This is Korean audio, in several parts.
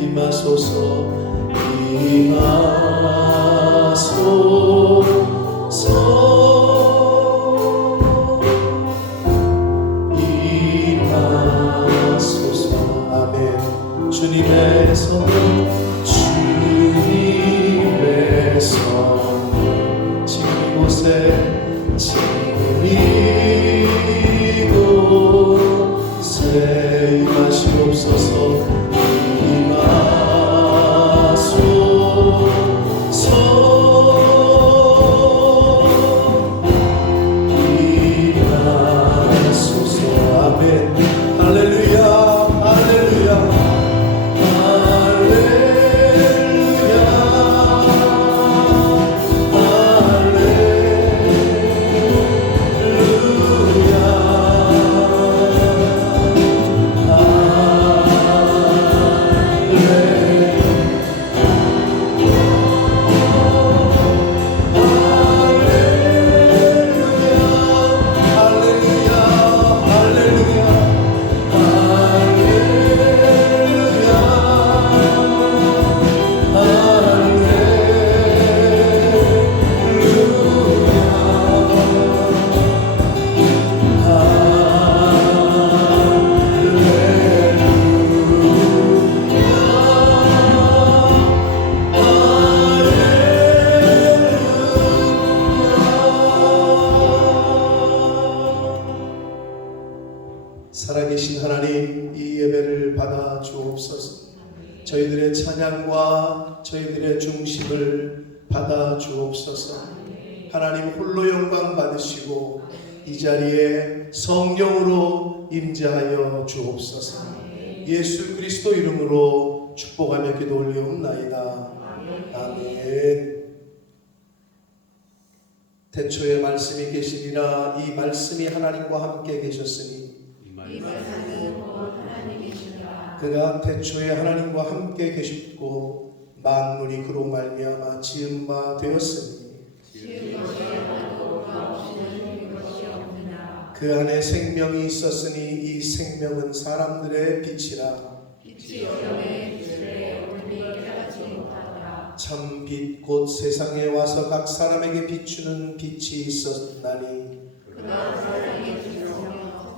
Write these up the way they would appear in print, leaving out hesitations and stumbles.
임하소서 임하소서. 아멘. 주님의 손, 주님의 손, 지금 이곳에, 지금 이곳에 임하시옵소서. 살아계신 하나님, 이 예배를 받아 주옵소서. 저희들의 찬양과 저희들의 중심을 받아 주옵소서. 하나님 홀로 영광 받으시고 이 자리에 성령으로 임재하여 주옵소서. 예수 그리스도 이름으로 축복하며 기도 올리옵나이다. 아멘. 태초에 말씀이 계시니라. 이 말씀이 하나님과 함께 계셨으니 이 말씀은 곧 하나님이시니라. 그가 태초에 하나님과 함께 계셨고 만물이 그로 말미암아 지은 바 되었으니 지은 것이 하나도 그가 없이는 된 것이 없느니라. 그 안에 생명이 있었으니 이 생명은 사람들의 빛이라. 빛이 어둠에 빛을 어둠이 깨닫지 못하더라. 참 빛 곧 세상에 와서 각 사람에게 비추는 빛이 있었나니 그가 세상의 빛이며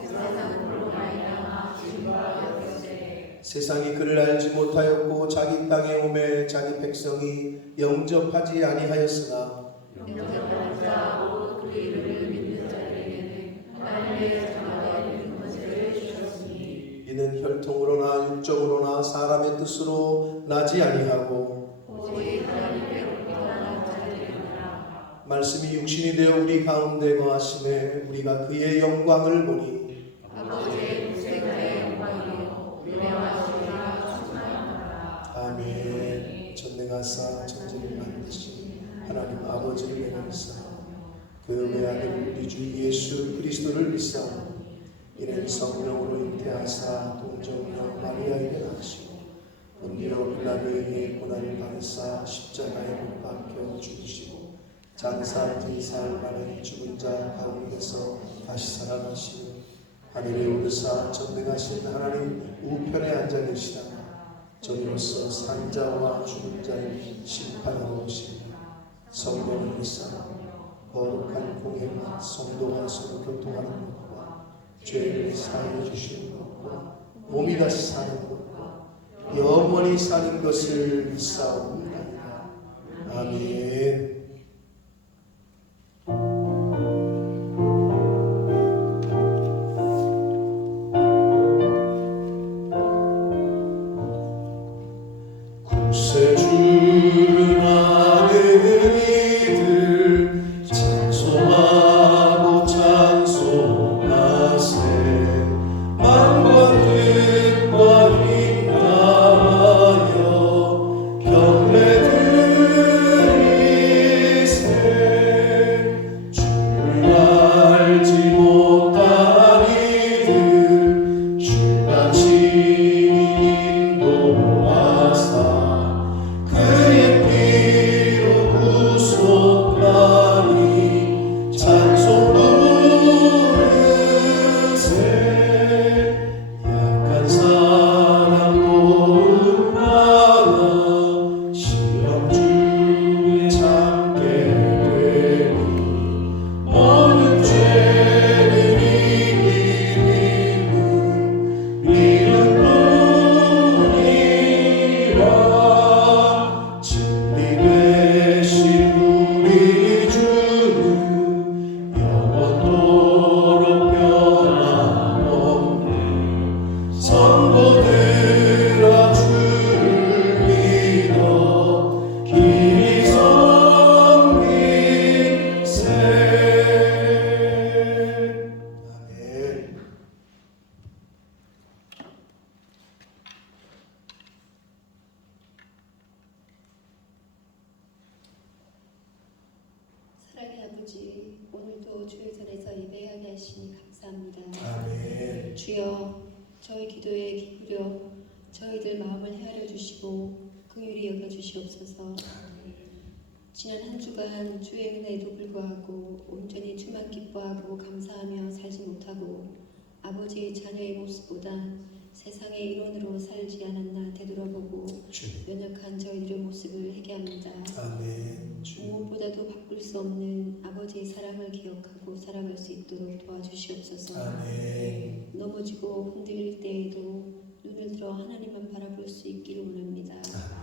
세상으로 말미암아 지은 바 되었으되 세상이 그를 알지 못하였고 자기 땅에 오매 자기 백성이 영접하지 아니하였으나 영접한 자 곧 그 이름을 믿는 자에게는 하나님의 자녀가 되는 것을 주셨으니 이는 혈통으로나 육적으로나 사람의 뜻으로 나지 아니하고 오직 하나님께로부터 난 자들이라. 말씀이 육신이 되어 우리 가운데 거하심에 우리가 그의 영광을 보니 아버지의 독생자의 영광이요 위대하시리라 충만하라. 아멘. 전능하사 천지를 만드신 하나님 아버지를 외면사 그 외아들 우리 주 예수 그리스도를 믿사오니 이는 성령으로 잉태하사 동정녀 마리아에게 낳으시고 본디오 빌라도에게 고난을 받으사 십자가에 못 박혀 죽으시고 장사 제사를 받은 죽은 자 가운데서 다시 살아나시고 하늘에 오르사 전능하신 하나님 우편에 앉아 계시다가 저리로서 산자와 죽은 자를 심판하러 오시니 성령을 믿사오니 거룩한 공예와 성도가 서로 교통하는 것과 죄를 사하여 주시는 것과 몸이 다시 사는 것과 영원히 사는 것을 믿사옵나이다. 아멘. 구세주를 아는 이들 찬송하고 찬송하세. 마음과 뜻과 힘 다하여 경배드리세. 아버지, 오늘도 주의 전에서 예배하게 하시니 감사합니다. 아멘. 주여, 저희 기도에 기울여 저희들 마음을 헤아려 주시고 긍휼히 여겨 주시옵소서. 지난 한 주간 주의 은혜에도 불구하고 온전히 주만 기뻐하고 감사하며 살지 못하고 아버지의 자녀의 모습보다 세상의 이론으로 살지 않았나 되돌아보고 주님. 연약한 저희들의 모습을 회개합니다. 아멘. 주님. 무엇보다도 바꿀 수 없는 아버지의 사랑을 기억하고 살아갈 수 있도록 도와주시옵소서. 아멘. 넘어지고 흔들릴 때에도 눈을 들어 하나님만 바라볼 수 있기를 원합니다.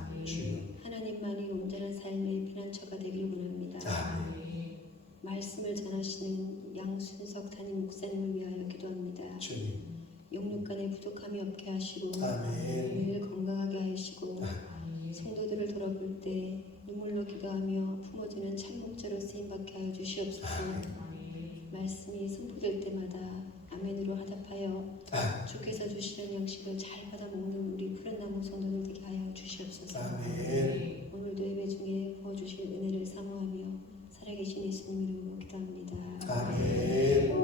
아멘. 주님. 하나님만이 온전한 삶의 피난처가 되길 원합니다. 아멘. 말씀을 전하시는 양순석 담임 목사님을 위하여 기도합니다. 주님. 영육간에 부족함이 없게 하시고 아멘. 늘 건강하게 하시고 성도들을 돌아볼 때 눈물로 기도하며 품어주는 참목자로 쓰임받게 하여 주시옵소서. 말씀이 선포될 때마다 아멘으로 화답하여 주께서 주시는 양식을 잘 받아먹는 우리 푸른 나무 성도들 되게 하여 주시옵소서. 아멘. 오늘도 예배 중에 부어주실 은혜를 사모하며 살아계신 예수님 이름으로 기도합니다. 아멘. 아멘.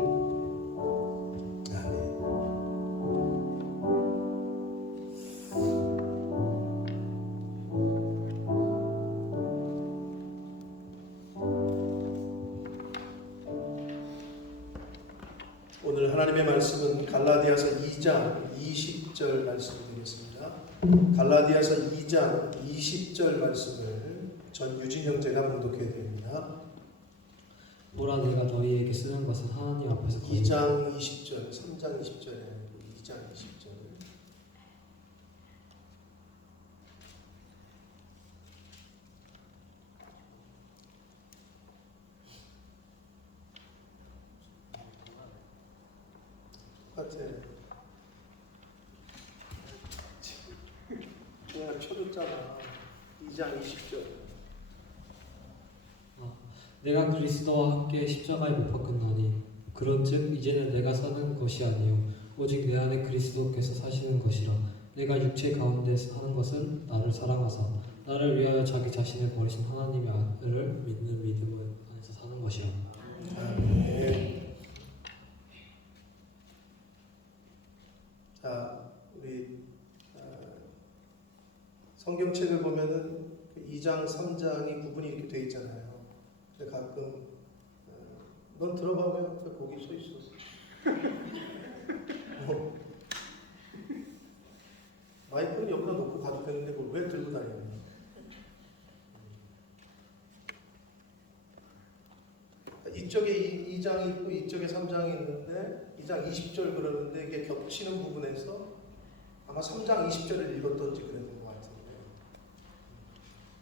오늘 하나님의 말씀은 갈라디아서 2장 20절 말씀드리겠습니다. 갈라디아서 2장 20절 말씀을 전유진 형제가 봉독해 드립니다. 보라 내가 너희에게 쓰는 것은 하나님 앞에서 2장 20절, 3장 20절에 2장 20절. 똑같아. 내가 쳐줬잖아. 2장 20절. 내가 그리스도와 함께 십자가에 못 박혔나니 그런즉 이제는 내가 사는 것이 아니요 오직 내 안에 그리스도께서 사시는 것이라. 내가 육체 가운데 하는 것은 나를 사랑하사 나를 위하여 자기 자신을 버리신 하나님의 아들을 믿는 믿음 안에서 사는 것이라. 아멘. 자, 우리 성경책을 보면은 2장, 3장이 구분이 이렇게 돼 있잖아요. 근데 가끔 넌 들어봐 왜 거기 서 있어? 마이크는 여기다 놓고 가도 되는데 그걸 왜 들고 다니냐? 이쪽에 2장이 있고 이쪽에 3장이 있는데 2장 20절 그러는데 이게 겹치는 부분에서 아마 3장 20절을 읽었던지 그랬던 것 같은데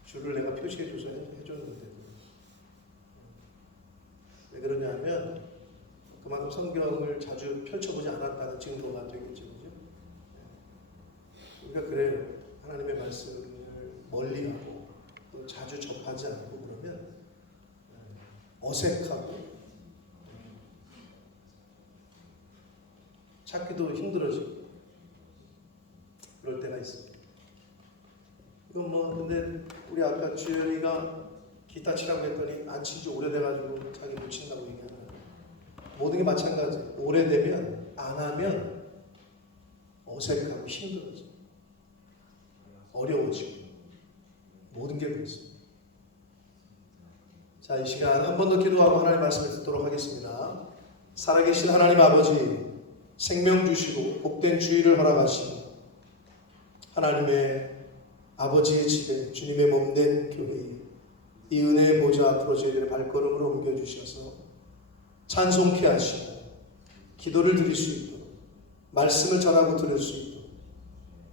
줄을 내가 표시해줘서 해줬는데 왜 그러냐면 그만큼 성경을 자주 펼쳐보지 않았다는 증거가 되겠죠. 그죠? 우리가 그래요. 하나님의 말씀을 멀리하고 또 자주 접하지 않고 그러면 어색하고 찾기도 힘들어지고 그럴 때가 있습니다. 이건 뭐 근데 우리 아까 주연이가 기타 치라고 했더니 안 친지 오래돼가지고 자기 못 친다고 얘기하는 모든 게 마찬가지. 오래되면 안 하면 어색하고 힘들어져. 어려워지고 모든 게 그렇습니다. 자, 이 시간 한 번 더 기도하고 하나님 말씀을 듣도록 하겠습니다. 살아계신 하나님 아버지, 생명 주시고 복된 주의를 허락하시고 하나님의 아버지의 집에 주님의 몸된 교회에 이 은혜의 보좌 앞으로 저희들의 발걸음을 옮겨주셔서 찬송케 하시고 기도를 드릴 수 있도록 말씀을 전하고 들을 수 있도록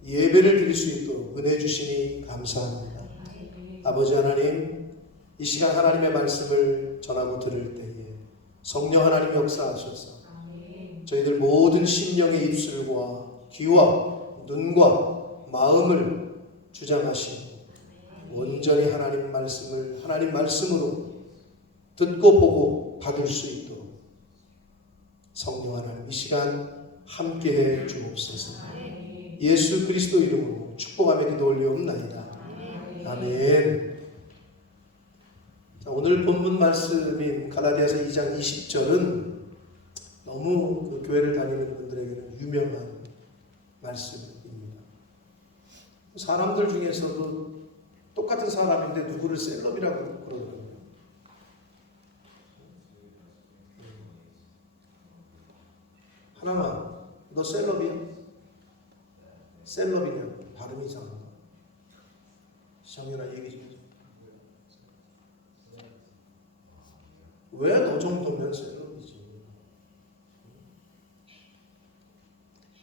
예배를 드릴 수 있도록 은혜 주시니 감사합니다. 아버지 하나님, 이 시간 하나님의 말씀을 전하고 들을 때에 성령 하나님 역사하셔서 저희들 모든 심령의 입술과 귀와 눈과 마음을 주장하시고 온전히 하나님 말씀을 하나님 말씀으로 듣고 보고 받을 수 있도록 성령 하나님 이 시간 함께해 주옵소서. 예수 그리스도 이름으로 축복하며 기도 올리옵나이다. 아멘. 자, 오늘 오늘 본문 말씀인 갈라디아서 2장 20절은 너무 그 교회를 다니는 분들에게는 유명한 말씀입니다. 사람들 중에서도 똑같은 사람인데 누구를 셀럽이라고 그러거든요. 하나만, 너 셀럽이야? 셀럽이냐? 발음이 이상하다. 시장년아 얘기 좀 해줘. 왜 너 정도면 셀럽이지?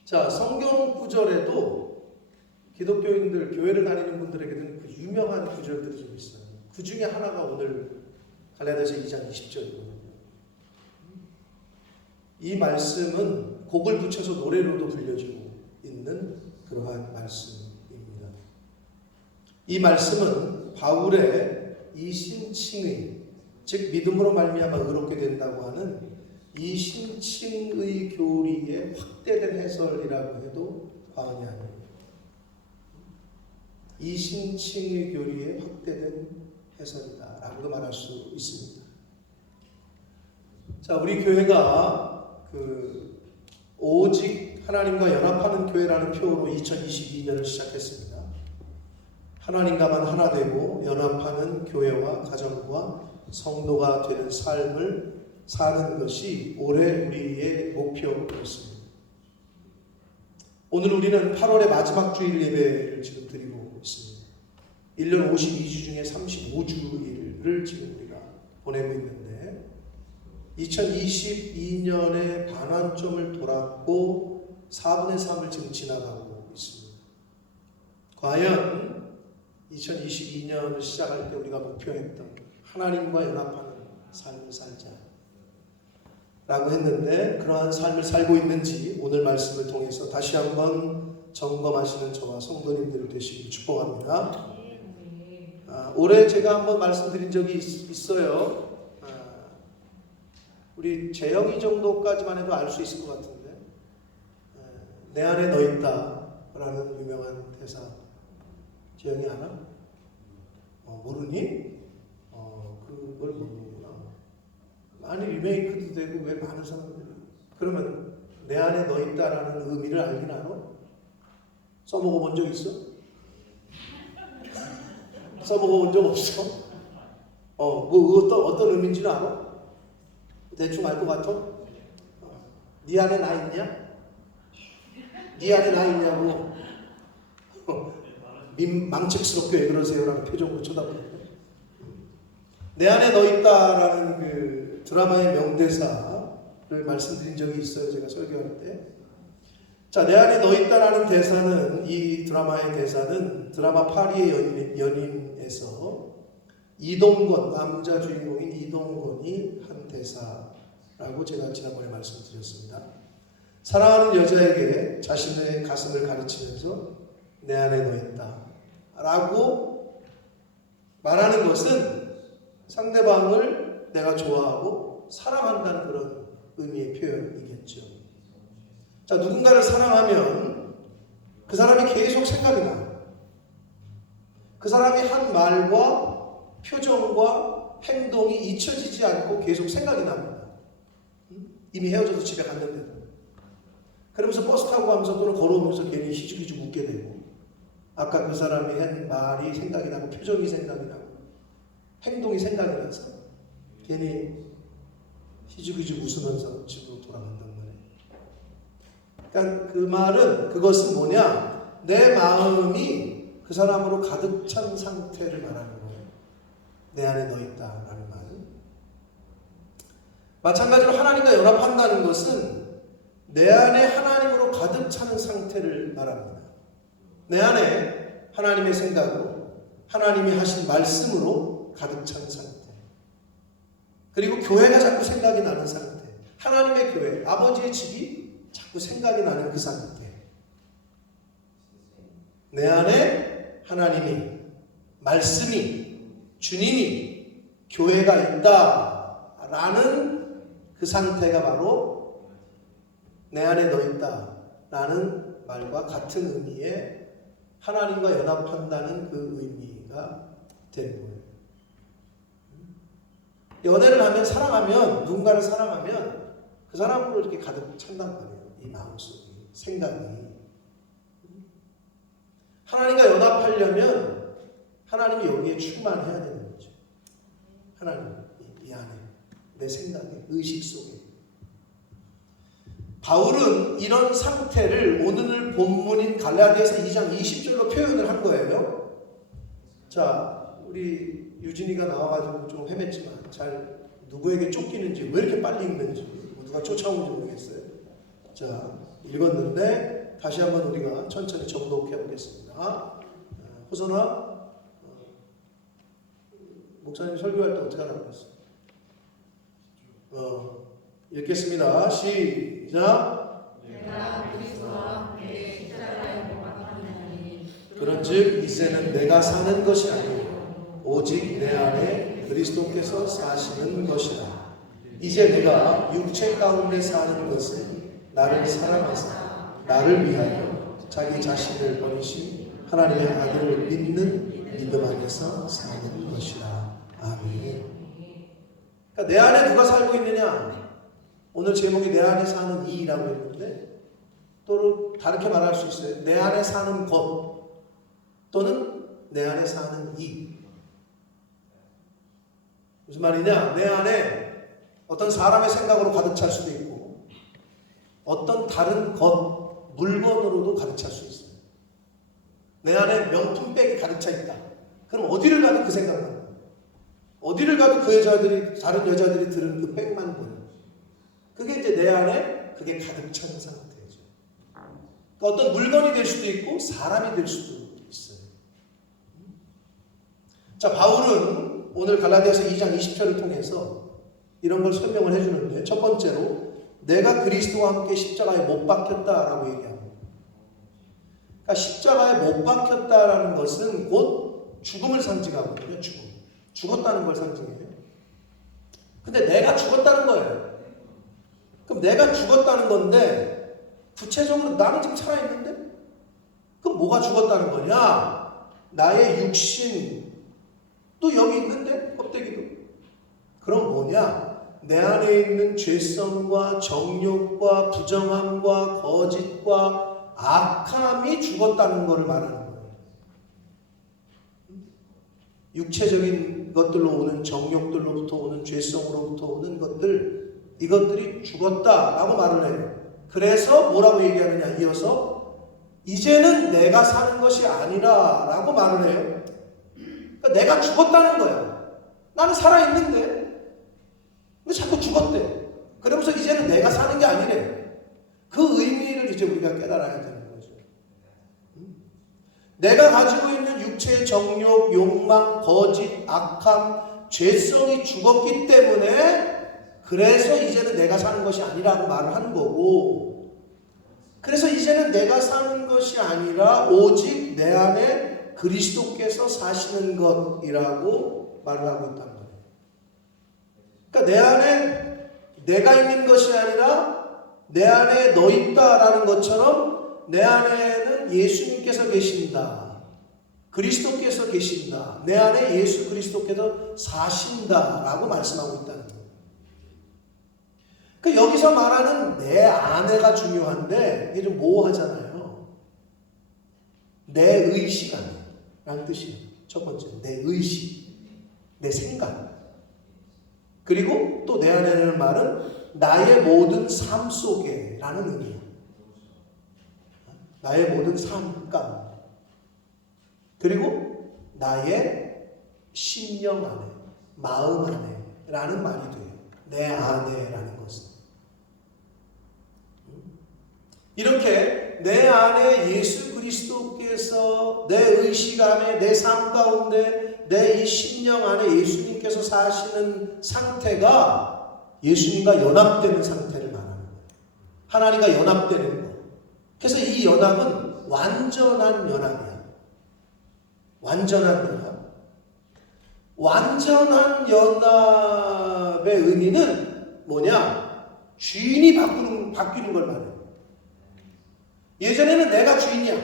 자, 성경 구절에도 기독교인들, 교회를 다니는 분들에게는 그 유명한 구절들이 좀 있어요. 그 중에 하나가 오늘 갈라디아서 2장 20절이거든요. 이 말씀은 곡을 붙여서 노래로도 불려지고 있는 그러한 말씀입니다. 이 말씀은 바울의 이 신칭의, 즉 믿음으로 말미암아 의롭게 된다고 하는 이 신칭의 교리의 확대된 해설이라고 해도 과언이 아닙니다. 이 신칭의 교리의 확대된 해설이다라고도 말할 수 있습니다. 자, 우리 교회가 오직 하나님과 연합하는 교회라는 표어로 2022년을 시작했습니다. 하나님과만 하나 되고 연합하는 교회와 가정과 성도가 되는 삶을 사는 것이 올해 우리의 목표였습니다. 오늘 우리는 8월의 마지막 주일 예배를 지금 드리고 있습니다. 1년 52주 중에 35주일을 지금 우리가 보내고 있는데 2022년의 반환점을 돌았고 4분의 3을 지금 지나가고 있습니다. 과연 2022년을 시작할 때 우리가 목표했던 하나님과 연합하는 삶을 살자 라고 했는데 그러한 삶을 살고 있는지 오늘 말씀을 통해서 다시 한번 점검하시는 저와 성도님들 되시길 축복합니다. 올해 제가 한번 말씀드린 적이 있어요. 우리 재영이 정도까지만 해도 알 수 있을 것 같은데 내 안에 너 있다 라는 유명한 대사 재영이 아나? 모르니? 그걸 모르는구나. 많이 리메이크도 되고 왜 많은 사람들이 그러면 내 안에 너 있다라는 의미를 알긴 알아? 써먹어본 적 있어? 써먹어본 적 없어? 어떤 의미인지는 알아? 대충 알 것 같아? 네 안에 나 있냐? 네 안에 나 있냐고 망측스럽게 왜 그러세요? 라는 표정으로 쳐다보는데 내 안에 너 있다라는 그 드라마의 명대사를 말씀드린 적이 있어요. 제가 설교할 때. 자, 내 안에 너 있다라는 대사는 이 드라마의 대사는 드라마 파리의 연인에서 이동건, 남자 주인공인 이동건이 한 대사라고 제가 지난번에 말씀드렸습니다. 사랑하는 여자에게 자신의 가슴을 가르치면서 내 안에 너 있다 라고 말하는 것은 상대방을 내가 좋아하고 사랑한다는 그런 의미의 표현이겠죠. 자, 누군가를 사랑하면 그 사람이 계속 생각이 나요. 그 사람이 한 말과 표정과 행동이 잊혀지지 않고 계속 생각이 납니다. 이미 헤어져서 집에 갔는데도. 그러면서 버스 타고 가면서 또는 걸어오면서 괜히 희죽희죽 웃게 되고 아까 그 사람이 한 말이 생각이 나고 표정이 생각이 나고 행동이 생각이 나서 괜히 희죽희죽 웃으면서 집으로 돌아간단 말이에요. 그러니까 그 말은 그것은 뭐냐? 내 마음이 그 사람으로 가득 찬 상태를 말하는 거예요. 내 안에 너 있다라는 말은. 마찬가지로 하나님과 연합한다는 것은 내 안에 하나님으로 가득 차는 상태를 말합니다. 내 안에 하나님의 생각으로 하나님이 하신 말씀으로 가득 찬 상태. 그리고 교회가 자꾸 생각이 나는 상태. 하나님의 교회, 아버지의 집이 자꾸 생각이 나는 그 상태. 내 안에 하나님이, 말씀이, 주님이, 교회가 있다라는 그 상태가 바로 내 안에 너 있다라는 말과 같은 의미의 하나님과 연합한다는 그 의미가 되는 거예요. 연애를 하면, 사랑하면, 누군가를 사랑하면 그 사람으로 이렇게 가득 찬단 말이에요. 이 마음속이, 생각이. 하나님과 연합하려면 하나님이 여기에 충만해야 되는 거죠. 하나님, 이 안에, 내 생각에, 의식 속에. 바울은 이런 상태를 오늘 본문인 갈라디아서 2장 20절로 표현을 한 거예요. 자, 우리 유진이가 나와가지고 좀 헤맸지만 잘 누구에게 쫓기는지, 왜 이렇게 빨리 읽는지, 누가 쫓아오는지 모르겠어요. 자, 읽었는데 다시 한번 우리가 천천히 정독해 보겠습니다. 호선아, 목사님 설교할 때 어떻게 하라고 했어? 읽겠습니다. 시작. 내가 그리스도와 함께 십자가에 못 박혔나니 그런즉 이제는 내가 사는 것이 아니요 오직 내 안에 그리스도께서 사시는 것이라. 이제 내가 육체 가운데 사는 것은 나를 사랑하사 나를 위하여 자기 자신을 버리신 하나님의 아들을 믿는 믿음 안에서 사는 것이라. 아멘. 그러니까 내 안에 누가 살고 있느냐? 오늘 제목이 내 안에 사는 이라고 했는데 또 다르게 말할 수 있어요. 내 안에 사는 것 또는 내 안에 사는 이. 무슨 말이냐? 내 안에 어떤 사람의 생각으로 가득 찰 수도 있고 어떤 다른 것, 물건으로도 가득 찰 수 있어요. 내 안에 명품백이 가득 차 있다. 그럼 어디를 가도 그 생각만 나요. 어디를 가도 그 여자들이, 다른 여자들이 들은 그 백만 보여. 그게 이제 내 안에 그게 가득 찬 상태죠. 그러니까 어떤 물건이 될 수도 있고 사람이 될 수도 있어요. 자, 바울은 오늘 갈라디아서 2장 20절을 통해서 이런 걸 설명을 해주는데, 첫 번째로 내가 그리스도와 함께 십자가에 못 박혔다라고 얘기합니다. 그러니까 십자가에 못 박혔다라는 것은 곧 죽음을 상징하거든요. 죽었다는 걸 상징해요. 근데 내가 죽었다는 거예요. 그럼 내가 죽었다는 건데 구체적으로 나는 지금 살아있는데? 그럼 뭐가 죽었다는 거냐? 나의 육신 또 여기 있는데? 껍데기도. 그럼 뭐냐? 내 안에 있는 죄성과 정욕과 부정함과 거짓과 악함이 죽었다는 것을 말하는 거예요. 육체적인 것들로 오는 정욕들로부터 오는 죄성으로부터 오는 것들, 이것들이 죽었다라고 말을 해요. 그래서 뭐라고 얘기하느냐? 이어서 이제는 내가 사는 것이 아니라 라고 말을 해요. 그러니까 내가 죽었다는 거야. 나는 살아있는데 근데 자꾸 죽었대. 그러면서 이제는 내가 사는 게 아니래. 그 의미를 이제 우리가 깨달아야 되는 거죠. 내가 가지고 있는 육체의 정욕, 욕망, 거짓, 악함, 죄성이 죽었기 때문에 그래서 이제는 내가 사는 것이 아니라고 말을 한 거고, 그래서 이제는 내가 사는 것이 아니라 오직 내 안에 그리스도께서 사시는 것이라고 말을 하고 있다는 거예요. 그러니까 내 안에 내가 있는 것이 아니라 내 안에 너 있다라는 것처럼 내 안에는 예수님께서 계신다. 그리스도께서 계신다. 내 안에 예수 그리스도께서 사신다라고 말씀하고 있다는 거예요. 그러니까 여기서 말하는 내 안에가 중요한데 이게 좀 모호하잖아요. 내 의식 안에라는 뜻이에요. 첫 번째, 내 의식, 내 생각. 그리고 또 내 안에는 말은 나의 모든 삶 속에 라는 의미예요. 나의 모든 삶 가운데. 그리고 나의 심령 안에, 마음 안에 라는 말이 돼요. 내 안에라는 것은. 이렇게 내 안에 예수 그리스도께서 내 의식 안에, 내 삶 가운데, 내 이 심령 안에 예수님께서 사시는 상태가 예수님과 연합되는 상태를 말하는 거예요. 하나님과 연합되는 것. 그래서 이 연합은 완전한 연합이야. 완전한 연합. 완전한 연합의 의미는 뭐냐? 주인이 바뀌는 걸 말해요. 예전에는 내가 주인이야.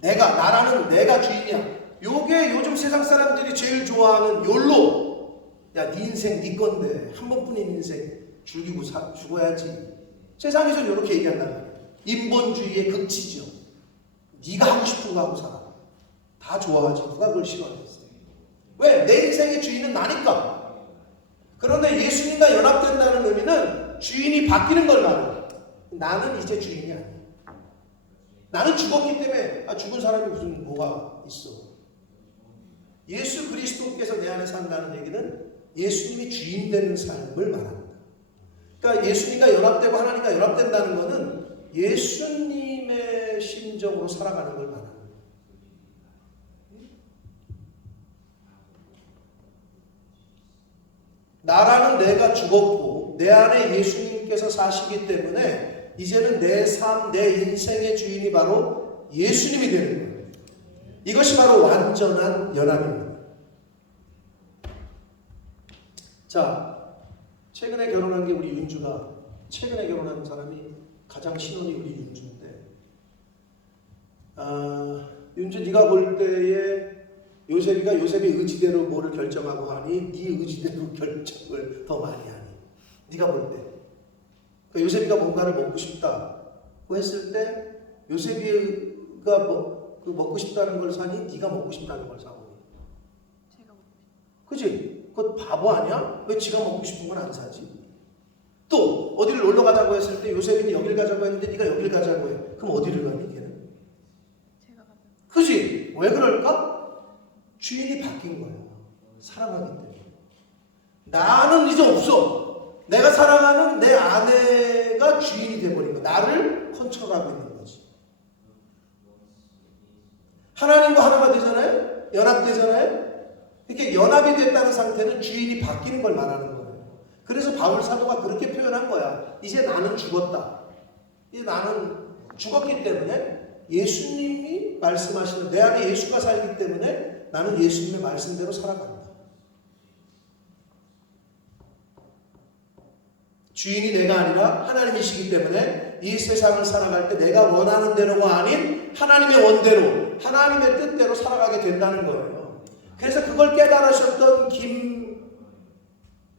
나라는 내가 주인이야. 요게 요즘 세상 사람들이 제일 좋아하는 욜로. 야, 네 인생 네 건데 한 번뿐인 인생 즐기고 죽어야지. 세상에서 이렇게 얘기한다는 거예요. 인본주의의 극치죠. 네가 하고 싶은 거 하고 살아. 다 좋아하지. 누가 그걸 싫어하겠어요? 왜? 내 인생의 주인은 나니까. 그런데 예수님과 연합된다는 의미는 주인이 바뀌는 걸 말해요. 나는 이제 주인이 아니야. 나는 죽었기 때문에 죽은 사람이 무슨 뭐가 있어. 예수 그리스도께서 내 안에 산다는 얘기는 예수님이 주인 되는 삶을 말합니다. 그러니까 예수님과 연합되고 하나님과 연합된다는 것은 예수님의 심정으로 살아가는 걸 말합니다. 나라는 내가 죽었고 내 안에 예수님께서 사시기 때문에 이제는 내 삶, 내 인생의 주인이 바로 예수님이 되는 거예요. 이것이 바로 완전한 연합입니다. 자, 최근에 결혼한 게 우리 윤주가, 최근에 결혼한 사람이 가장 신혼이 우리 윤주인데, 윤주 네가 볼 때에 요셉이 의지대로 뭐를 결정하고 하니 네 의지대로 결정을 더 많이 하니, 네가 볼 때 그러니까 요셉이가 뭔가를 먹고 싶다고 했을 때 요셉이가 먹고 싶다는 걸 사니 네가 먹고 싶다는 걸 사오니. 제가 먹고 싶어요. 그치? 그거 바보 아니야? 왜 지가 먹고 싶은 건 안 사지? 또 어디를 놀러 가자고 했을 때 요셉이는 여길 가자고 했는데 네가 여길 가자고 해. 그럼 어디를 가니 걔는? 제가 가요. 그치? 왜 그럴까? 주인이 바뀐 거예요. 사랑하기 때문에. 나는 이제 없어. 내가 사랑하는 내 아내가 주인이 돼버린 거야. 나를 컨트롤하고 있는 거지. 하나님과 하나가 되잖아요? 연합되잖아요? 이렇게 연합이 됐다는 상태는 주인이 바뀌는 걸 말하는 거예요. 그래서 바울 사도가 그렇게 표현한 거야. 이제 나는 죽었다. 이제 나는 죽었기 때문에 예수님이 말씀하시는, 내 안에 예수가 살기 때문에 나는 예수님의 말씀대로 살아간다. 주인이 내가 아니라 하나님이시기 때문에 이 세상을 살아갈 때 내가 원하는 대로가 아닌 하나님의 원대로, 하나님의 뜻대로 살아가게 된다는 거예요. 그래서 그걸 깨달으셨던 김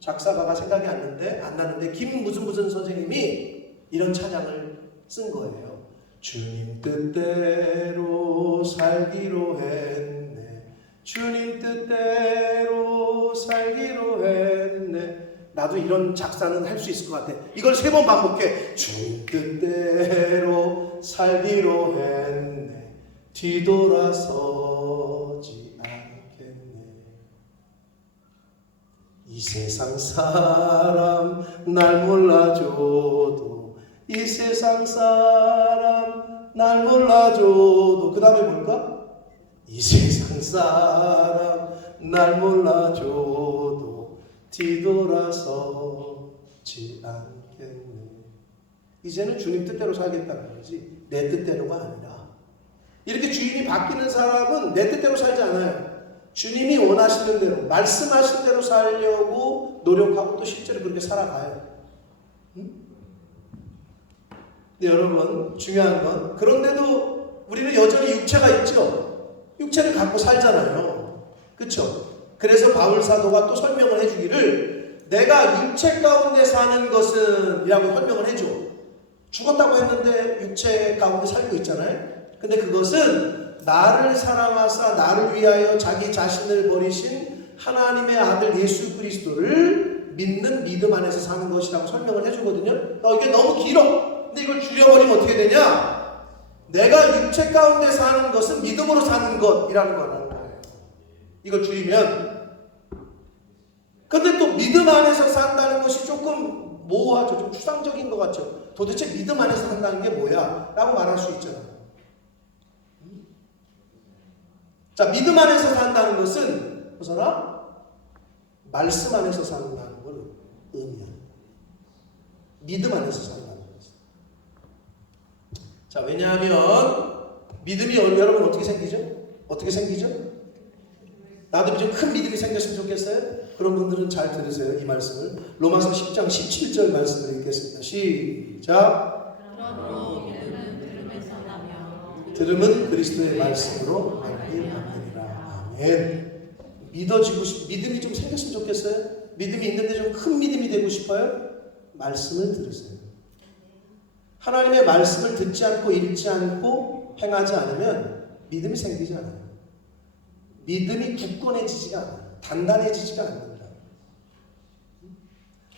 작사가가 생각이 안 나는데 김 무슨 선생님이 이런 찬양을 쓴 거예요. 주님 뜻대로 살기로 했네. 주님 뜻대로 살기로 했네. 나도 이런 작사는 할 수 있을 것 같아. 이걸 3번 반복해. 주님 뜻대로 살기로 했네. 뒤돌아서지 않겠네. 이 세상 사람 날 몰라줘도, 이 세상 사람 날 몰라줘도, 그 다음에 뭘까? 이 세상 사람 날 몰라줘도 뒤돌아서지 않겠네. 이제는 주님 뜻대로 살겠다는 거지, 내 뜻대로가 아니라. 이렇게 주인이 바뀌는 사람은 내 뜻대로 살지 않아요. 주님이 원하시는 대로, 말씀하신 대로 살려고 노력하고 또 실제로 그렇게 살아가요. 응? 근데 여러분, 중요한 건, 그런데도 우리는 여전히 육체가 있죠. 육체를 갖고 살잖아요. 그렇죠? 그래서 바울 사도가 또 설명을 해주기를, 내가 육체 가운데 사는 것은 이라고 설명을 해줘. 죽었다고 했는데 육체 가운데 살고 있잖아요. 근데 그것은 나를 사랑하사 나를 위하여 자기 자신을 버리신 하나님의 아들 예수 그리스도를 믿는 믿음 안에서 사는 것이라고 설명을 해주거든요. 이게 너무 길어. 근데 이걸 줄여버리면 어떻게 되냐? 내가 육체 가운데 사는 것은 믿음으로 사는 것이라는 거라는 거예요. 이걸 줄이면. 근데 또 믿음 안에서 산다는 것이 조금 모호하죠. 좀 추상적인 것 같죠. 도대체 믿음 안에서 산다는 게 뭐야? 라고 말할 수 있잖아요. 자, 믿음 안에서 산다는 것은 무엇이나 말씀 안에서 산다는 걸 의미합니다. 믿음 안에서 산다는 것은. 자, 왜냐하면 믿음이 여러분 어떻게 생기죠? 어떻게 생기죠? 나도 좀 큰 믿음이 생겼으면 좋겠어요? 그런 분들은 잘 들으세요. 이 말씀을. 로마서 10장 17절 말씀을 읽겠습니다. 시작. 그러므로 믿음은 들음에서 나며 들음은 그리스도의 말씀으로 알게 하느니라. 아멘. 믿음이 좀 생겼으면 좋겠어요? 믿음이 있는데 좀 큰 믿음이 되고 싶어요? 말씀을 들으세요. 하나님의 말씀을 듣지 않고 읽지 않고 행하지 않으면 믿음이 생기지 않아요. 믿음이 굳건해지지가 않아요. 단단해지지가 않는다.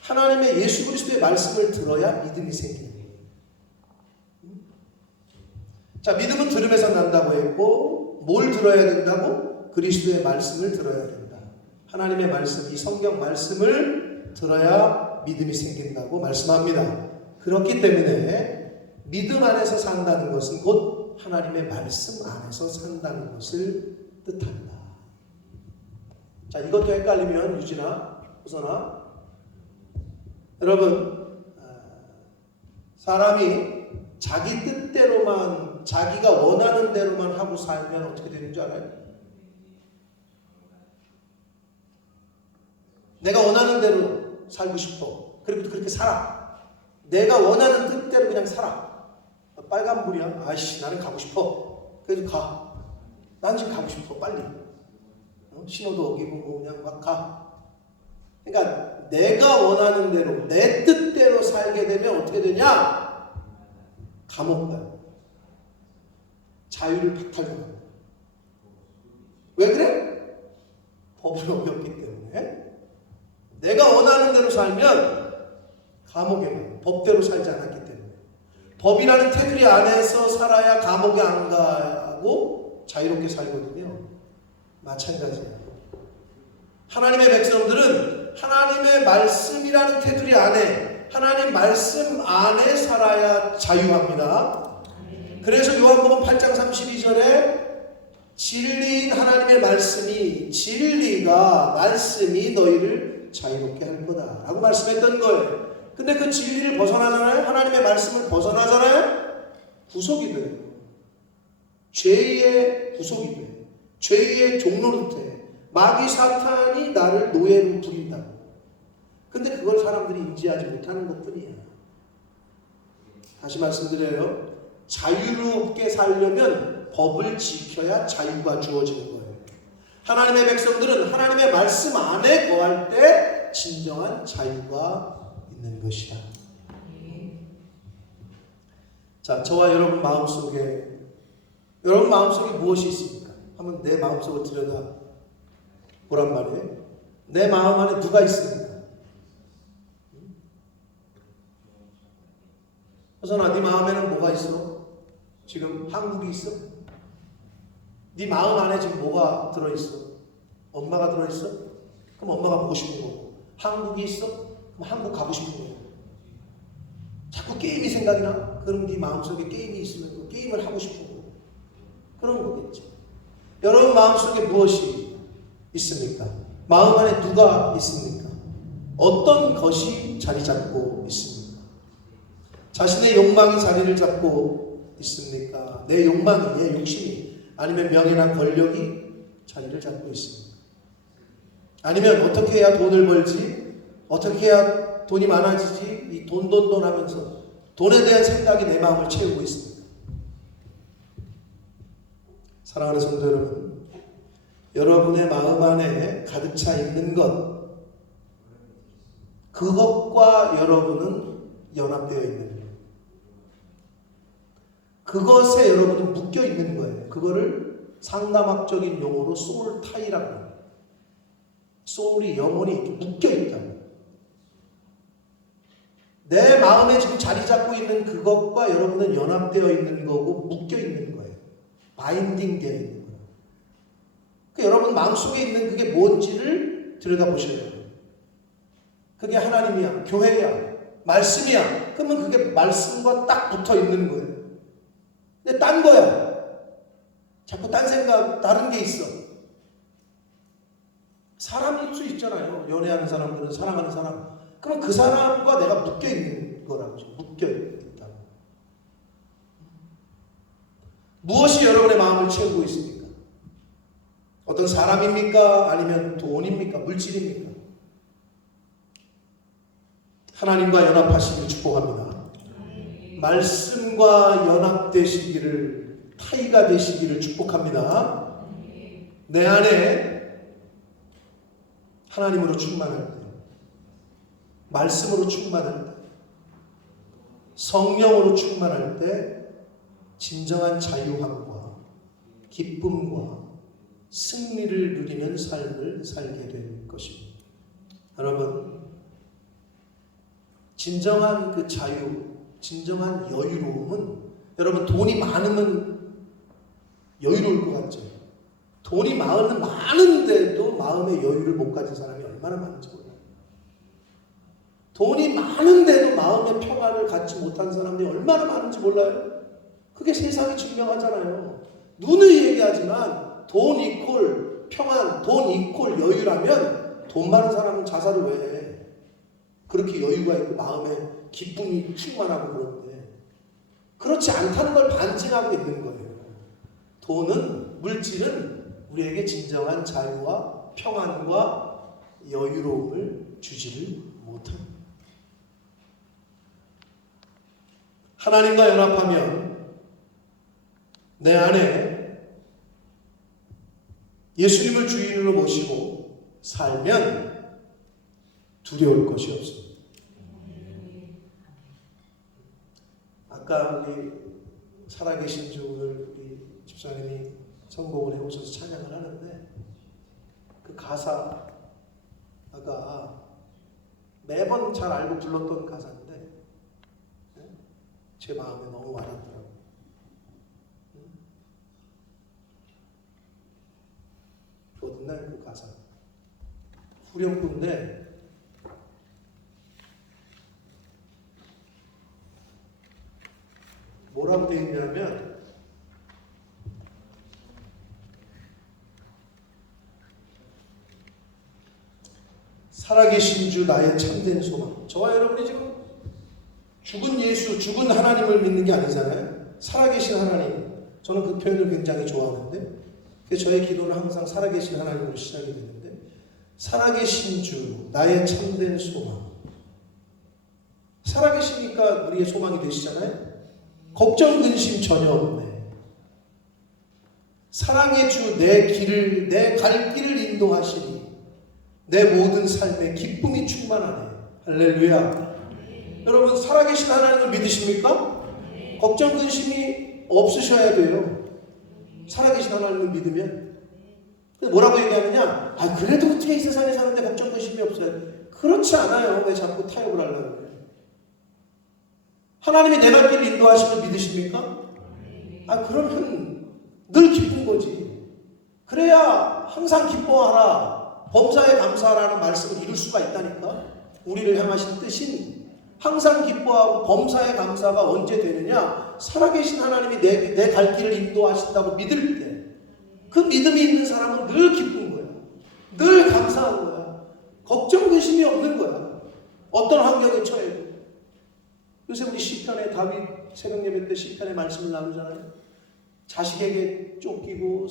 하나님의 예수 그리스도의 말씀을 들어야 믿음이 생기는 거예요. 자, 믿음은 들음에서 난다고 했고 뭘 들어야 된다고? 그리스도의 말씀을 들어야 된다. 하나님의 말씀, 이 성경 말씀을 들어야 믿음이 생긴다고 말씀합니다. 그렇기 때문에 믿음 안에서 산다는 것은 곧 하나님의 말씀 안에서 산다는 것을 뜻한다. 자, 이것도 헷갈리면 유진아, 호선아, 여러분, 사람이 자기 뜻대로만, 자기가 원하는 대로만 하고 살면 어떻게 되는 줄 알아요? 내가 원하는 대로 살고 싶어. 그리고 그렇게 살아. 내가 원하는 뜻대로 그냥 살아. 빨간불이야. 아이씨, 나는 가고 싶어. 그래도 가. 난 지금 가고 싶어. 빨리. 신호도 어기고 뭐 그냥 막 가. 그러니까 내가 원하는 대로 내 뜻대로 살게 되면 어떻게 되냐? 감옥 가요. 자유를 박탈당합니다. 왜 그래? 법을 어겼기 때문에. 내가 원하는 대로 살면 감옥에 가요. 법대로 살지 않았기 때문에. 법이라는 테두리 안에서 살아야 감옥에 안 가고 자유롭게 살거든요. 마찬가지예요. 하나님의 백성들은 하나님의 말씀이라는 테두리 안에, 하나님 말씀 안에 살아야 자유합니다. 그래서 요한복음 8장 32절에 진리인 하나님의 말씀이, 진리가, 말씀이 너희를 자유롭게 할 거다 라고 말씀했던 거예요. 근데 그 진리를 벗어나잖아요. 하나님의 말씀을 벗어나잖아요. 구속이 돼요. 죄의 구속이 돼요. 죄의 종노릇해. 마귀 사탄이 나를 노예로 부린다고. 근데 그걸 사람들이 인지하지 못하는 것뿐이야. 다시 말씀드려요. 자유롭게 살려면 법을 지켜야 자유가 주어지는 거예요. 하나님의 백성들은 하나님의 말씀 안에 거할 때 진정한 자유가 있는 것이다. 자, 저와 여러분 마음속에 무엇이 있습니까? 한번 내 마음속을 들여다 보란 말이에요. 내 마음 안에 누가 있습니까? 호선아, 네 마음에는 뭐가 있어? 지금 한국이 있어? 네 마음 안에 지금 뭐가 들어있어? 엄마가 들어있어? 그럼 엄마가 보고 싶은 거고. 한국이 있어? 그럼 한국 가고 싶은 거고. 자꾸 게임이 생각이 나? 그럼 네 마음속에 게임이 있으면 그 게임을 하고 싶은 거고. 그런 거겠죠. 여러분 마음속에 무엇이 있습니까? 마음 안에 누가 있습니까? 어떤 것이 자리 잡고 있습니까? 자신의 욕망이 자리를 잡고 있습니까? 내 욕망이, 내 욕심이, 아니면 명예나 권력이 자리를 잡고 있습니까? 아니면 어떻게 해야 돈을 벌지? 어떻게 해야 돈이 많아지지? 이 돈 하면서 돈에 대한 생각이 내 마음을 채우고 있습니다. 사랑하는 성도 여러분, 여러분의 마음 안에 가득 차 있는 것, 그것과 여러분은 연합되어 있는 거예요. 그것에 여러분은 묶여 있는 거예요. 그거를 상담학적인 용어로 소울 타이라고 해요. 소울이 영혼이 이렇게 묶여 있다고. 내 마음에 지금 자리 잡고 있는 그것과 여러분은 연합되어 있는 거고 묶여 있는 거예요. 바인딩 되어 있는 거예요. 그러니까 여러분 마음속에 있는 그게 뭔지를 들여다보셔야 돼요. 그게 하나님이야, 교회야, 말씀이야. 그러면 그게 말씀과 딱 붙어 있는 거예요. 근데 딴 거야. 자꾸 딴 생각, 다른 게 있어. 사람일 수 있잖아요. 연애하는 사람들은, 사랑하는 사람. 그럼 그 사람과 내가 묶여 있는 거라고. 묶여 있다고. 무엇이 여러분의 마음을 채우고 있습니까? 어떤 사람입니까? 아니면 돈입니까? 물질입니까? 하나님과 연합하시기를 축복합니다. 말씀과 연합되시기를, 타이가 되시기를 축복합니다. 내 안에 하나님으로 충만할 때, 말씀으로 충만할 때, 성령으로 충만할 때 진정한 자유함과 기쁨과 승리를 누리는 삶을 살게 될 것입니다. 여러분, 진정한 그 자유, 진정한 여유로움은 여러분 돈이 많으면 여유로울 것 같죠? 돈이 많은데도 마음의 여유를 못 가진 사람이 얼마나 많은지 몰라요. 돈이 많은데도 마음의 평안을 갖지 못한 사람이 얼마나 많은지 몰라요. 그게 세상이 증명하잖아요. 누누이 얘기하지만 돈 이퀄 평안, 돈 이퀄 여유라면 돈 많은 사람은 자살을 왜 해? 그렇게 여유가 있고 마음에 기쁨이 충만하고 그런데 그렇지 않다는 걸 반증하고 있는 거예요. 돈은, 물질은 우리에게 진정한 자유와 평안과 여유로움을 주지를 못합니다. 하나님과 연합하면 내 안에 예수님을 주인으로 모시고 살면 두려울 것이 없습니다. 아까 우리 살아계신 주 오늘 우리 집사님이 성공을 해오셔서 찬양을 하는데 그 가사가 매번 잘 알고 불렀던 가사인데 제 마음에 너무 와닿더라고요. 어느 날 그 가사 후렴구인데 뭐라고 되어 있냐면 살아계신 주 나의 참된 소망. 저와 여러분이 지금 죽은 예수, 죽은 하나님을 믿는 게 아니잖아요. 살아계신 하나님. 저는 그 표현을 굉장히 좋아하는데 그래서 저의 기도는 항상 살아계신 하나님으로 시작이 되는데 살아계신 주, 나의 참된 소망. 살아계시니까 우리의 소망이 되시잖아요. 걱정, 근심 전혀 없네. 사랑의 주, 내 갈 길을 인도하시니 내 모든 삶에 기쁨이 충만하네. 할렐루야. 여러분 살아계신 하나님을 믿으십니까? 걱정, 근심이 없으셔야 돼요. 살아계신 하나님을 믿으면. 뭐라고 얘기하느냐? 그래도 어떻게 이 세상에 사는데 걱정, 근심이 없어요. 그렇지 않아요. 왜 자꾸 타협을 하려고 그래요? 하나님이 내 갈 길을 인도하시면 믿으십니까? 그러면 늘 기쁜 거지. 그래야 항상 기뻐하라, 범사에 감사하라는 말씀을 이룰 수가 있다니까. 우리를 향하신 뜻인 항상 기뻐하고 범사에 감사가 언제 되느냐? 살아계신 하나님이 내 갈 길을 인도하신다고 믿을 때 그 믿음이 있는 사람은 늘 기쁜 거야. 늘 감사한 거야. 걱정, 근심이 없는 거야. 어떤 환경에 처해도. 요새 우리 시편에 다윗 새벽 예배 때 시편의 말씀을 나누잖아요. 자식에게 쫓기고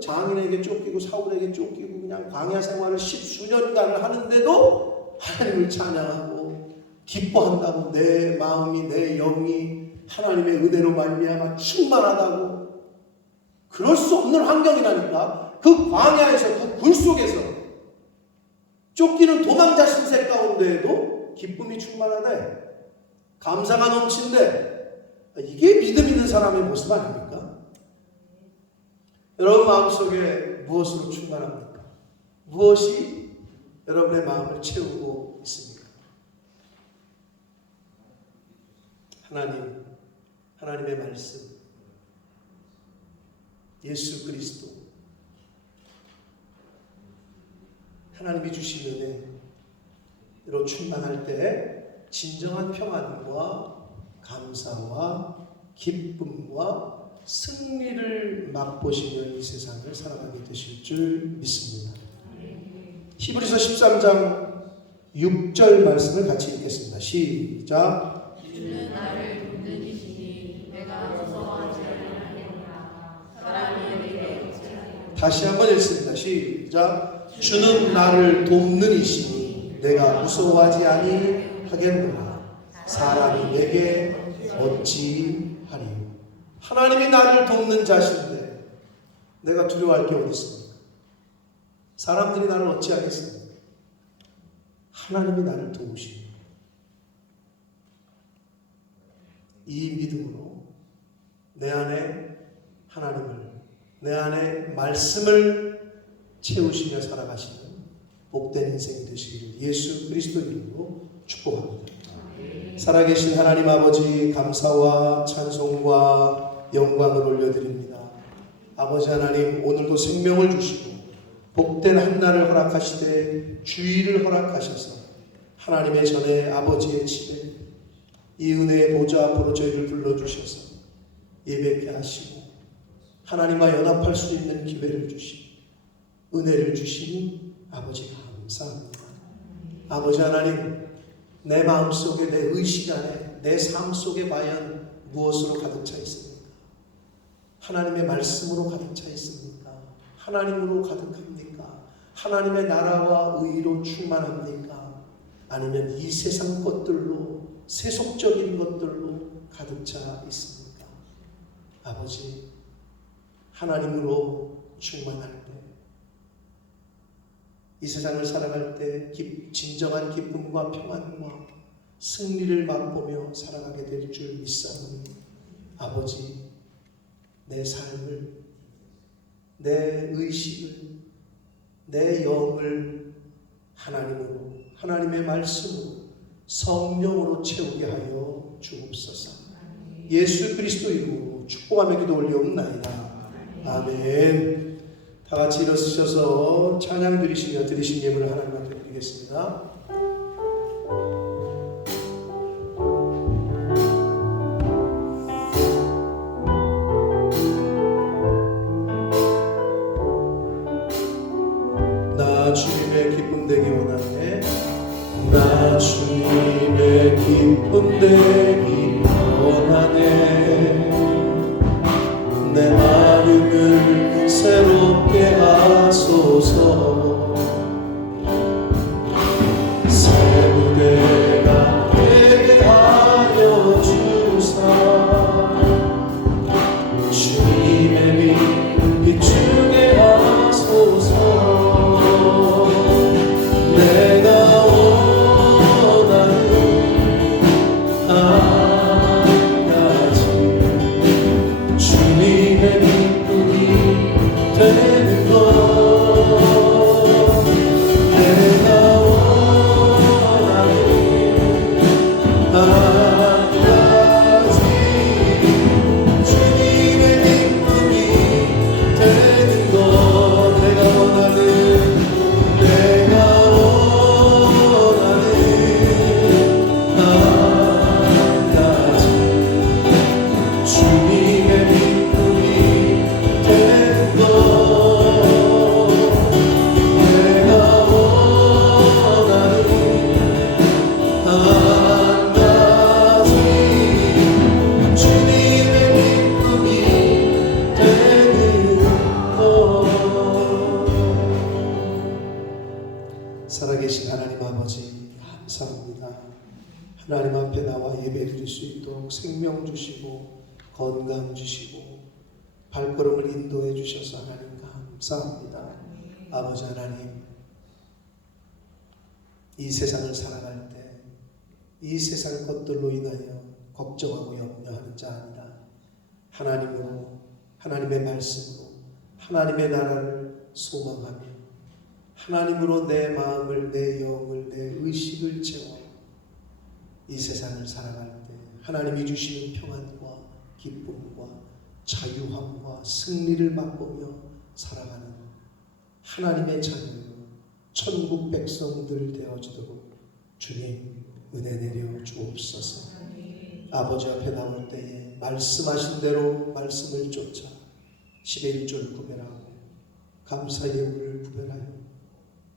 장인에게 쫓기고 사울에게 쫓기고 그냥 광야 생활을 10수년간을 하는데도 하나님을 찬양하고 기뻐한다고 내 마음이 내 영이 하나님의 은혜로 말미암아 충만하다고. 그럴 수 없는 환경이라니까. 그 광야에서 그 굴 속에서 쫓기는 도망자 신세 가운데에도 기쁨이 충만하대. 감사가 넘친데 이게 믿음 있는 사람의 모습 아닙니까? 여러분 마음속에 무엇으로 충만합니까? 무엇이 여러분의 마음을 채우고 있습니까? 하나님의 말씀, 예수 그리스도, 하나님이 주신 은혜로 충만할 때 진정한 평안과 감사와 기쁨과 승리를 맛보시며 이 세상을 살아가게 되실 줄 믿습니다. 히브리서 13장 6절 말씀을 같이 읽겠습니다. 시작. 주는 나를 돕는 이시니 내가 무서워하지 아니하리라. 사람이 내게 걱정하리라. 다시 한번 읽습니다. 시작. 주는 나를 돕는 이시니 내가 무서워하지 아니하겠노라. 사람이 내게 어찌하리요. 하나님이 나를 돕는 자신데 내가 두려워할 게 어디 있습니까? 사람들이 나를 어찌하겠습니까? 하나님이 나를 도우십니다. 이 믿음으로 내 안에 하나님을, 내 안에 말씀을 채우시며 살아가시는 복된 인생이 되시기를 예수 그리스도 이름으로 축복합니다. 살아계신 하나님 아버지, 감사와 찬송과 영광을 올려드립니다. 아버지 하나님, 오늘도 생명을 주시고 복된 한날을 허락하시되 주의를 허락하셔서 하나님의 전에 아버지의 집에 이 은혜의 보좌 앞으로 저희를 불러주셔서 예배케 하시고 하나님과 연합할 수 있는 기회를 주시고 은혜를 주시니 아버지 감사합니다. 아버지 하나님, 내 마음속에, 내 의식 안에, 내 삶 속에 과연 무엇으로 가득 차 있습니까? 하나님의 말씀으로 가득 차 있습니까? 하나님으로 가득합니까? 하나님의 나라와 의로 충만합니까? 아니면 이 세상 것들로, 세속적인 것들로 가득 차 있습니까? 아버지, 하나님으로 충만할 때, 이 세상을 살아갈 때 진정한 기쁨과 평안과 승리를 맛보며 살아가게 될 줄 믿사오니 아버지, 내 삶을, 내 의식을, 내 영을 하나님으로, 하나님의 말씀으로, 성령으로 채우게 하여 주옵소서. 예수 그리스도 이름으로 축복하며 기도 올리옵나이다. 아멘. 다 같이 일어서셔서 찬양 드리시며 드리신 예물을 하나님 앞에 드리겠습니다. 나 주님의 기쁨 되기 원하네. 나 주님의 기쁨 되기 원하네. 내 마음을 새롭게 하소서. 새 무대가 되게 하여 주사. 주님의 빛 비추게 하소서. 내가 원하는 한 가지 주님의 기쁨이 되는 것. 내가 원하는 한 가지 주님의 기쁨이 되는 것. 내가 원하는 한 가지 주님의 기쁨이 되는 것. 내가 원하는 한 가지 주님의 기쁨이 되는 것. 살아계신 하나님 아버지, 감사합니다. 하나님 앞에 나와 예배 드릴 수 있도록 생명 주시고 건강 주시고 발걸음을 인도해 주셔서 하나님 감사합니다. 아버지 하나님, 이 세상을 살아갈 때 이 세상 것들로 인하여 걱정하고 염려하는 자 아니라 하나님으로, 하나님의 말씀으로 하나님의 나라를 소망하며 하나님으로 내 마음을, 내 영을, 내 의식을 채워 이 세상을 살아갈 때 하나님이 주시는 평안과 기쁨과 자유함과 승리를 맛보며 살아가는 하나님의 자녀, 천국 백성들 되어지도록 주님 은혜 내려 주옵소서. 아버지 앞에 나올 때에 말씀하신 대로 말씀을 쫓아 11절 구별하고 감사 예물을 구별하여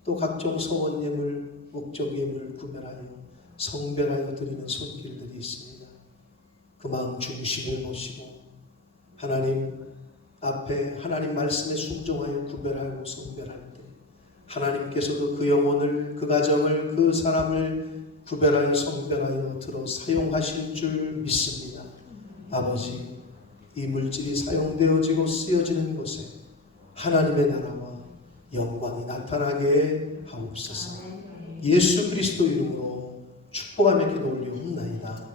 또 각종 소원 예물, 목적 예물을 구별하여 성별하여 드리는 손길들이 있습니다. 그 마음 중심을 보시고 하나님 앞에 하나님 말씀에 순종하여 구별하고 성별할 때 하나님께서도 그 영혼을, 그 가정을, 그 사람을 구별하여 성별하여 들어 사용하실 줄 믿습니다. 아버지, 이 물질이 사용되어지고 쓰여지는 곳에 하나님의 나라와 영광이 나타나게 하옵소서. 예수 그리스도 이름으로 축복하며 기도 올리옵나이다.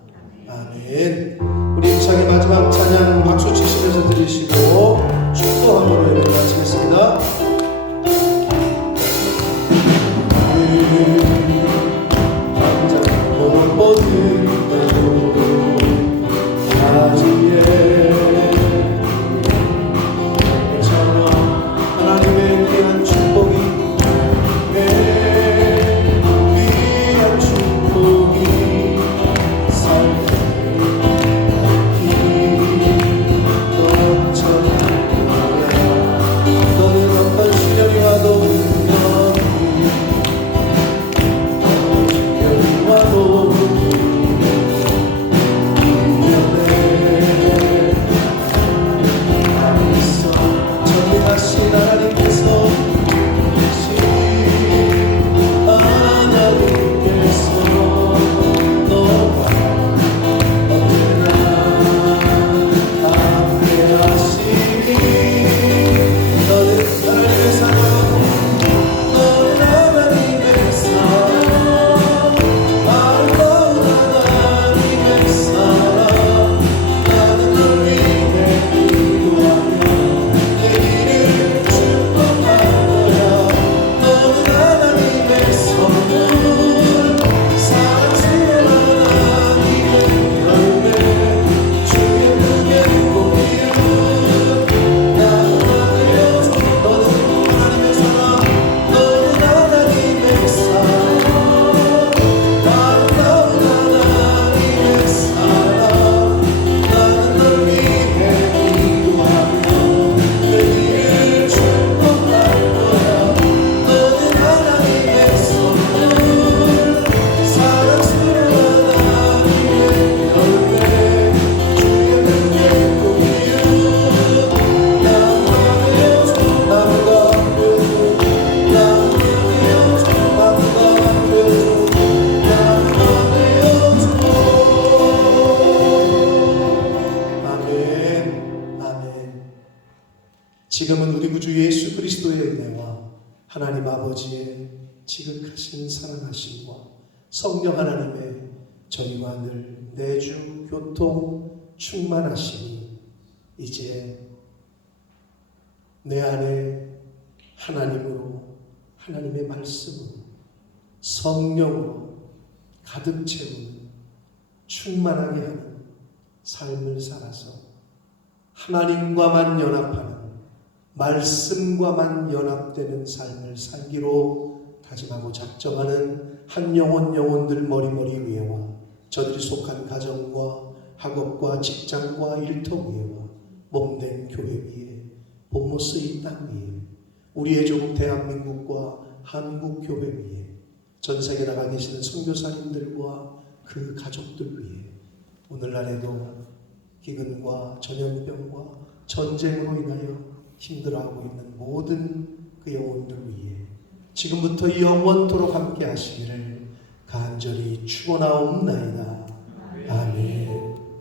아멘. 우창의 마지막 찬양 박수 치시면서 드리시고 축도함으로 예배 마치겠습니다. 당장 못 보는 가지에 하나님의 귀한 축복이 귀한 축복이 삶에 너는 어떤 시련이 와도 시련이 와도 전능하신 하나님께서 너와 언제나 함께 하시니 너는 하나님의 사랑 너는 하나님의 사랑 아름다운 하나님의 사랑 나는 널 위해 기도하며 내 길을 축복할 거야 너는 하나님의 선물 사랑스러운 하나님의 열매 주의 눈에 보이는 나는 하나님의 사랑 너는 하나님의 사랑 아름다운 하나님의 사랑 나는 널 위해 기도하며 내 길을 축복할 거야 너는 하나님의 선물 사랑스러운 하나님의 열매 주의 눈에 보이는 아멘, 아멘. 지금은 우리 구주 예수 그리스도의 은혜와 하나님 아버지의 지극하신 사랑하심과 성령 하나님의 저희와 늘 내주 교통 충만하심이 이제 내 안에 하나님으로 하나님의 말씀으로 성령으로 가득 채우는 충만하게 하는 삶을 살아서 하나님과만 연합하는 말씀과만 연합되는 삶을 살기로 다짐하고 작정하는 한 영혼들 머리머리 위에와 저들이 속한 가정과 학업과 직장과 일터 위에와 몸된 교회 위에 본모스 이 땅 위에 우리의 조국 대한민국과 한국 교회 위에 전 세계 나가 계시는 선교사님들과 그 가족들 위에 오늘날에도 기근과 전염병과 전쟁으로 인하여 힘들어하고 있는 모든 그 영혼들 위에 지금부터 영원토록 함께 하시기를 간절히 축원하옵나이다.